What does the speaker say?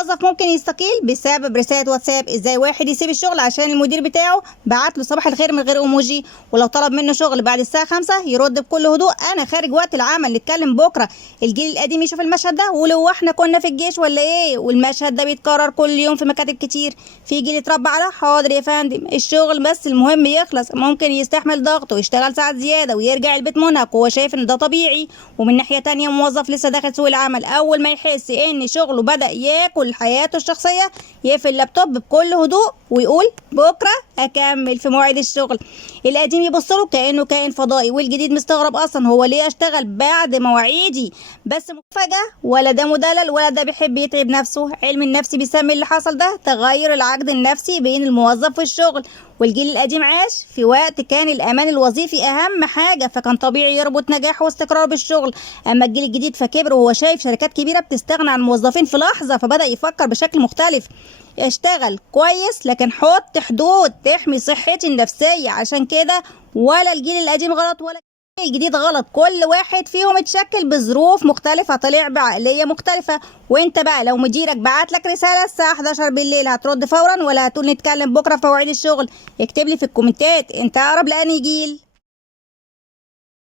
موظف ممكن يستقيل بسبب رسالة واتساب. ازاي واحد يسيب الشغل عشان المدير بتاعه بعت له صباح الخير من غير ايموجي؟ ولو طلب منه شغل بعد الساعة 5 يرد بكل هدوء انا خارج وقت العمل، نتكلم بكرة. الجيل القديم يشوف المشهد ده ولو احنا كنا في الجيش ولا ايه؟ والمشهد ده بيتكرر كل يوم في مكاتب كتير. في جيل اتربى على حاضر يا فندم الشغل بس المهم يخلص، ممكن يستحمل ضغط ويشتغل ساعات زيادة ويرجع البيت منهك وهو شايف ان ده طبيعي. ومن ناحية تانية موظف لسه داخل سوق العمل اول ما يحس ان شغله بدأ ياكل حياته الشخصية يقفل اللابتوب بكل هدوء ويقول بكرة اكمل في مواعيد الشغل. القديم يبص له كأنه كائن فضائي، والجديد مستغرب اصلا هو ليه اشتغل بعد مواعيدي. بس مفاجأة، ولا ده مدلل ولا ده بيحب يتعب نفسه. علم النفس بيسمي اللي حصل ده تغير العقد النفسي بين الموظف والشغل. والجيل القديم عاش في وقت كان الأمان الوظيفي أهم حاجة، فكان طبيعي يربط نجاح واستقرار بالشغل. أما الجيل الجديد فكبر وهو شايف شركات كبيرة بتستغنى عن الموظفين في لحظة، فبدأ يفكر بشكل مختلف. اشتغل كويس لكن حط حدود تحمي صحتي النفسية. عشان كده ولا الجيل القديم غلط ولا الجديد غلط، كل واحد فيهم اتشكل بظروف مختلفة طلع بعقلية مختلفة. وانت بقى لو مديرك بعت لك رسالة الساعة 11 بالليل هترد فورا ولا هتقول نتكلم بكرة في مواعيد الشغل؟ اكتب لي في الكومنتات انت اقرب لأنهي جيل.